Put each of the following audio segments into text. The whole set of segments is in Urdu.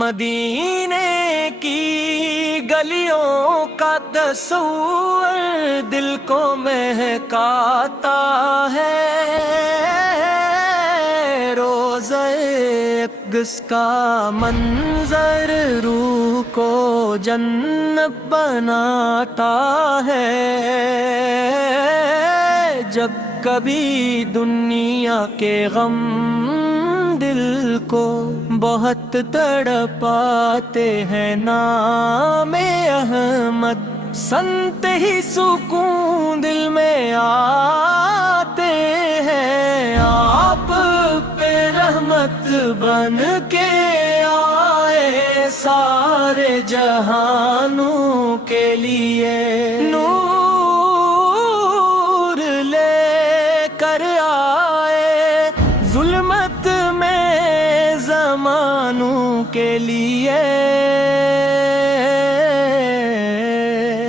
مدینے کی گلیوں کا تصور دل کو مہکاتا ہے، روضہ اقدس کا منظر روح کو جنت بناتا ہے۔ جب کبھی دنیا کے غم دل کو بہت تڑپاتے ہیں، نام احمد سنتے ہی سکون دل میں آتے ہیں۔ آپ پہ رحمت بن کے آئے سارے جہانوں کے لیے، نور لے کر آئے ظلمت میں زمانوں کے لیے۔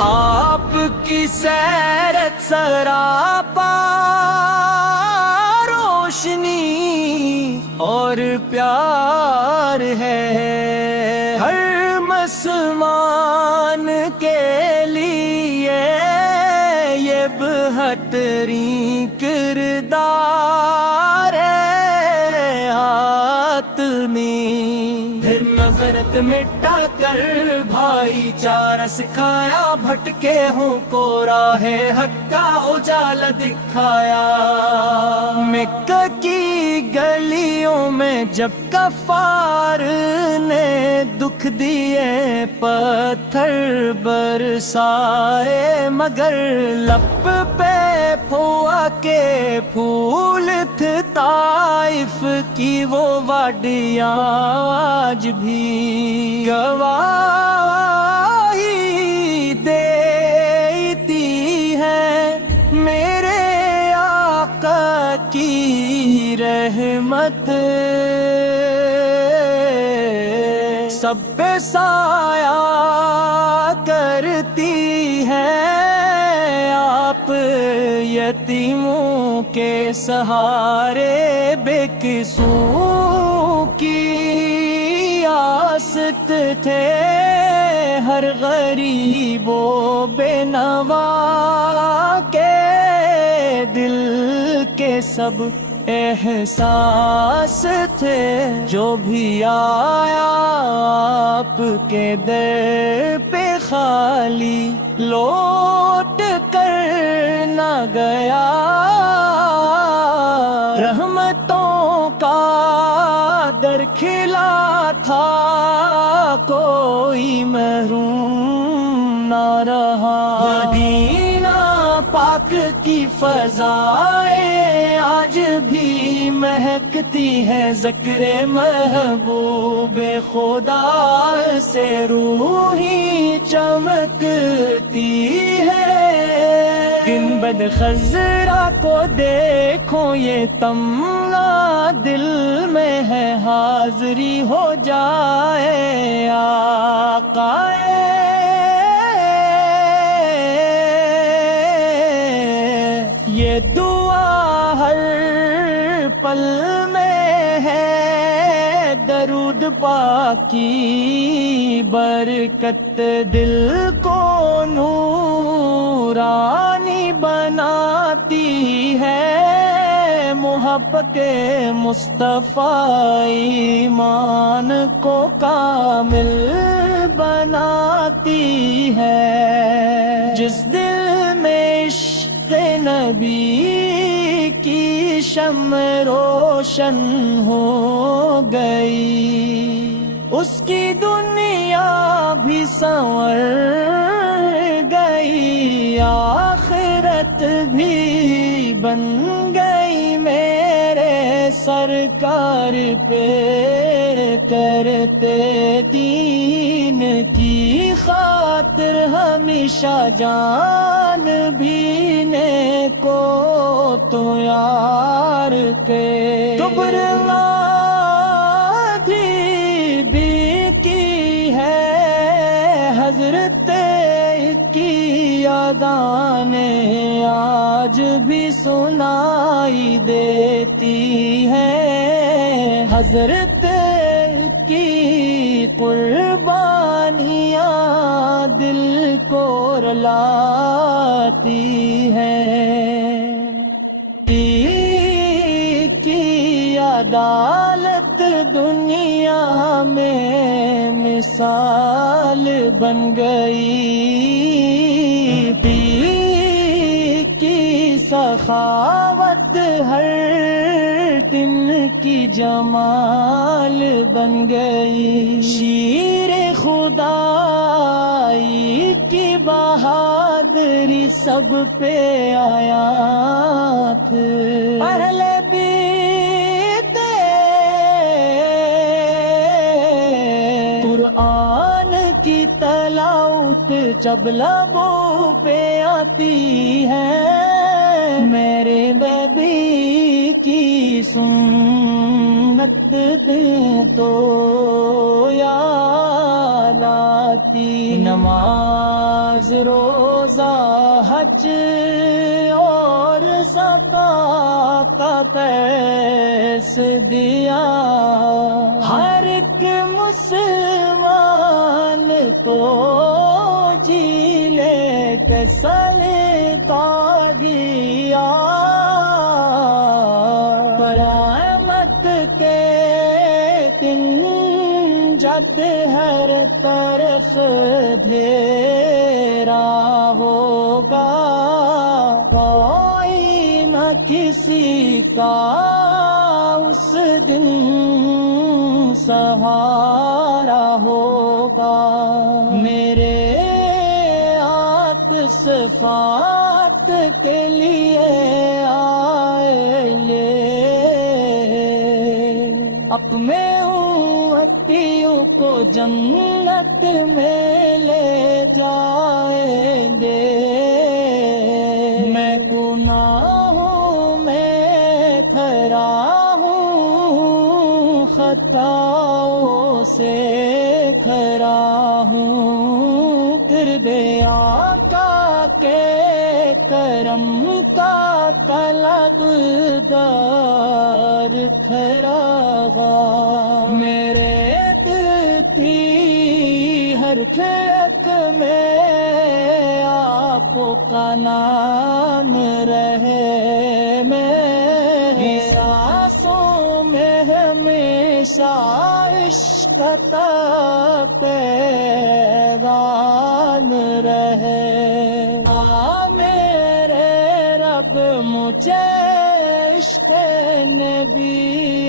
آپ کی سیرت سراپا روشنی اور پیار ہے، ہر مسلمان کے لیے یہ بہترین کردار ہے آتمی۔ پھر نفرت مٹا کر بھائی چارہ سکھایا، بھٹکے ہوں کو راہ حق کا اجالا دکھایا۔ مکہ کی گلیوں میں جب کفار نے دکھ دیے پتھر برسائے، مگر لب پہ پھوا کے پھول تھے طائف کی وہ وادیاں آج بھی گواہی دیتی ہیں۔ میرے آقا کی رحمت سب پہ سایہ کرتی ہے، آپ یتیموں کے سہارے بے قصوں کی آست تھے، ہر غریب و بے نوا کے دل کے سب احساس تھے۔ جو بھی آیا آپ کے در پہ خالی لوٹ کر نہ گیا، رحمتوں کا در کھلا تھا، کوئی محروم نہ رہا۔ مدینہ پاک کی فضائیں آج بھی مہکتی ہے، ذکر محبوب خدا سے روحی چمکتی ہے۔ گنبد خضرا کو دیکھو یہ تمنا دل میں ہے، حاضری ہو جائے آقا۔ یہ دعا ہر پل میں ہے، درود پاک کی برکت دل کو نورانی بناتی ہے، محبت مصطفیٰ ایمان کو کامل بناتی ہے۔ جس دل میں عشق نبی کی شمع روشن ہو گئی، اس کی دنیا بھی سنور گئی، آخرت بھی بن گئی میرے سرکار پہ کرتے دین کی خاطر ہمیشہ جان بھی کو تو یار کے بھی کی ہے حضرت کی یادانیں آج بھی سنائی دیتی ہیں، حضرت کی لاتی ہے کی عدالت دنیا میں مثال بن گئی کی سخاوت ہر دن کی جمال بن گئی شیر خدائی کی بہادری سب پہ آیا پہلے بیتے قرآن کی تلاوت جب لبوں پہ آتی ہے میرے نبی کی سنت دیں تو یاد آتی نماز روزہ حج اور زکوٰۃ پیس دیا ہر ایک مسلمان کو جیلے کے سلیقہ دیا قیامت کے دن جب ہر طرف دھیرا ہوگا کوئی نہ کسی کا اس دن سہارا ہوگا میرے صفات کے لیے آئے لے اب میں امتیوں کو جنت میں لے جائیں گے میں گناہوں میں کھرا ہوں خطاؤں سے کھرا ہوں پھر بے آقا کے کرم کا قلعہ کھڑا میرے دل کی ہر کھیت میں آپ کا نام رہے میں سانسوں میں ہمیشہ عشق کا پیغام رہے میرے رب مجھے عشق نبی